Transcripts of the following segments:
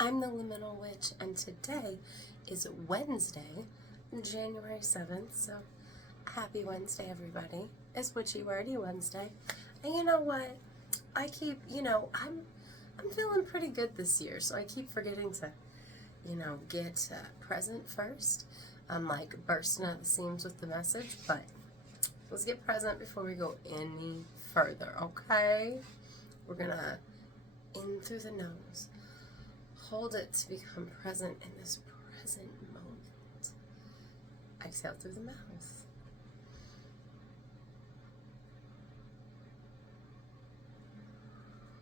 I'm the Liminal Witch, and today is Wednesday, January 7th, so happy Wednesday, everybody. It's Witchy Wordy Wednesday, and you know what? I keep, I'm feeling pretty good this year, so I keep forgetting to, get present first. I'm like bursting at the seams with the message, but let's get present before we go any further, okay? We're gonna in through the nose. Hold it to become present in this present moment. Exhale through the mouth.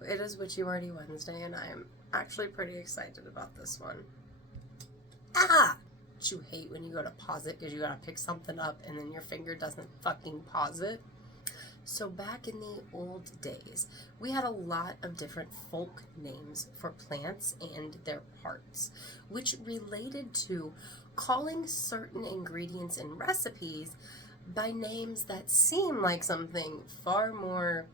It is Witchy Wordy Wednesday, and I am actually pretty excited about this one. Ah! Don't you hate when you go to pause it because you gotta pick something up and then your finger doesn't fucking pause it? So back in the old days, we had a lot of different folk names for plants and their parts, which related to calling certain ingredients in recipes by names that seem like something far more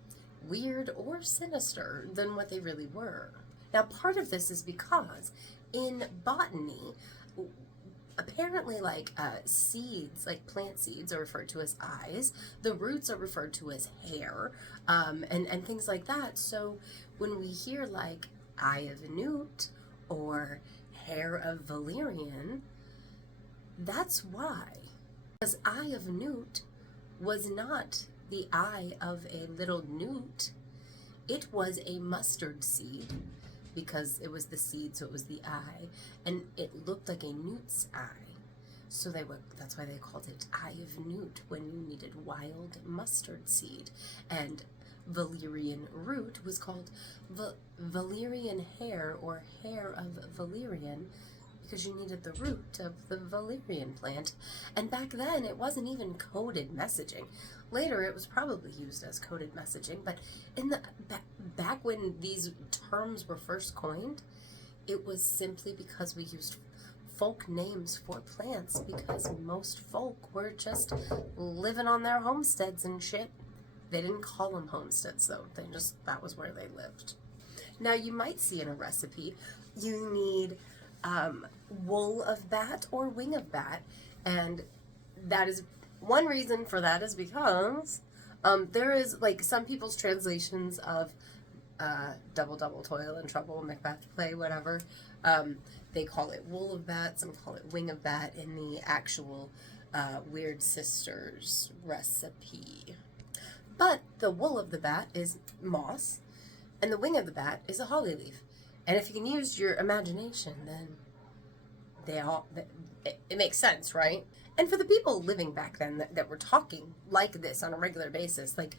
weird or sinister than what they really were. Now, part of this is because in botany, apparently seeds, like plant seeds, are referred to as eyes. The roots are referred to as hair, and things like that. So when we hear like Eye of Newt or hair of valerian, that's why. Because Eye of Newt was not the eye of a little newt. It was a mustard seed, because it was the seed, so it was the eye, and it looked like a newt's eye. So that's why they called it Eye of Newt when you needed wild mustard seed. And valerian root was called valerian hair or hair of valerian, because you needed the root of the valerian plant. And back then it wasn't even coded messaging. Later it was probably used as coded messaging, but in the back when these terms were first coined, it was simply because we used folk names for plants, because most folk were just living on their homesteads and shit. They didn't call them homesteads though, that was where they lived. Now you might see in a recipe you need wool of bat or wing of bat, and that is one reason for that is because there is like some people's translations of double toil and trouble, Macbeth play, whatever, they call it wool of bat, some call it wing of bat in the actual Weird Sisters recipe. But the wool of the bat is moss, and the wing of the bat is a holly leaf. And if you can use your imagination, then it makes sense, right? And for the people living back then that were talking like this on a regular basis, like,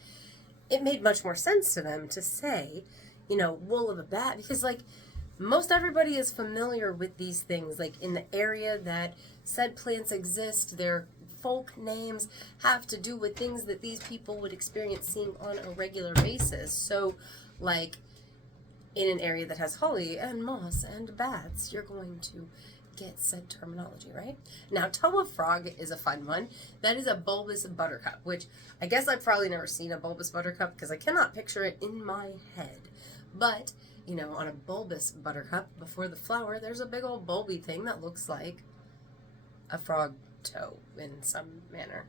it made much more sense to them to say, wool of a bat, because like most everybody is familiar with these things. Like in the area that said plants exist, their folk names have to do with things that these people would experience seeing on a regular basis. So like in an area that has holly and moss and bats, you're going to get said terminology, right? Now, toe of frog is a fun one. That is a bulbous buttercup, which I guess I've probably never seen a bulbous buttercup because I cannot picture it in my head. But, on a bulbous buttercup, before the flower, there's a big old bulby thing that looks like a frog toe in some manner.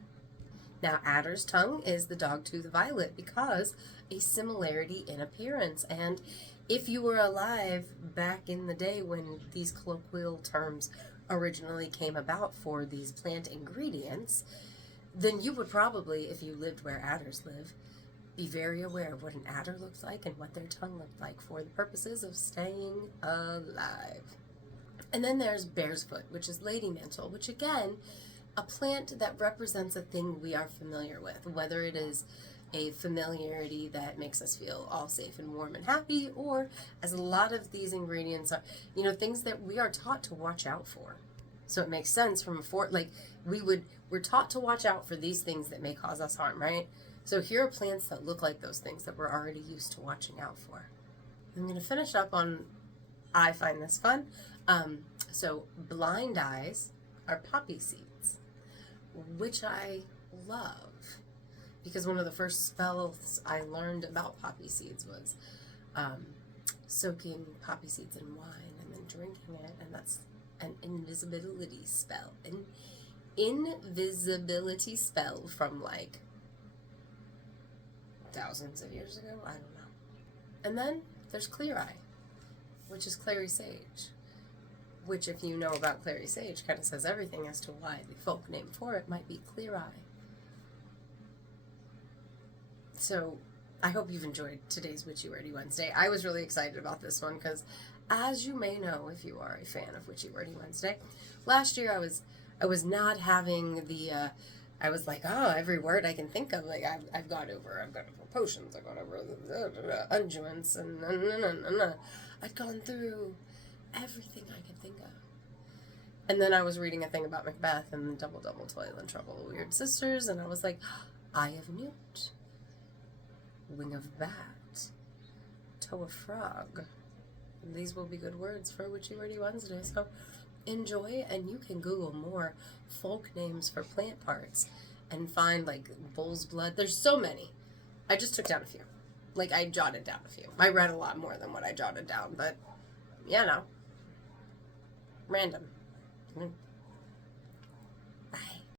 Now, adder's tongue is the dogtooth violet because a similarity in appearance. And if you were alive back in the day when these colloquial terms originally came about for these plant ingredients, then you would probably, if you lived where adders live, be very aware of what an adder looks like and what their tongue looked like for the purposes of staying alive. And then there's bear's foot, which is lady mantle, which again, a plant that represents a thing we are familiar with, whether it is a familiarity that makes us feel all safe and warm and happy, or as a lot of these ingredients are, things that we are taught to watch out for. So it makes sense from we're taught to watch out for these things that may cause us harm, right? So here are plants that look like those things that we're already used to watching out for. I'm going to finish up on, I find this fun. So blind eyes are poppy seeds, which I love. Because one of the first spells I learned about poppy seeds was soaking poppy seeds in wine and then drinking it, and that's an invisibility spell. An invisibility spell from like thousands of years ago? I don't know. And then there's Clear Eye, which is clary sage, which, if you know about clary sage, kind of says everything as to why the folk name for it might be Clear Eye. So I hope you've enjoyed today's Witchy Wordy Wednesday. I was really excited about this one because, as you may know if you are a fan of Witchy Wordy Wednesday, last year I was not having the I was like, oh, every word I can think of, like I've got over potions, I've got over unguents, and I'd gone through everything I could think of. And then I was reading a thing about Macbeth and Double Toil and Trouble, Weird Sisters, and I was like, Eye of Newt, Wing of Bat, Toe of Frog. And these will be good words for Witchy Wordy Wednesday, so enjoy, and you can Google more folk names for plant parts and find like bull's blood. There's so many. I just took down a few. Like, I jotted down a few. I read a lot more than what I jotted down, but, random.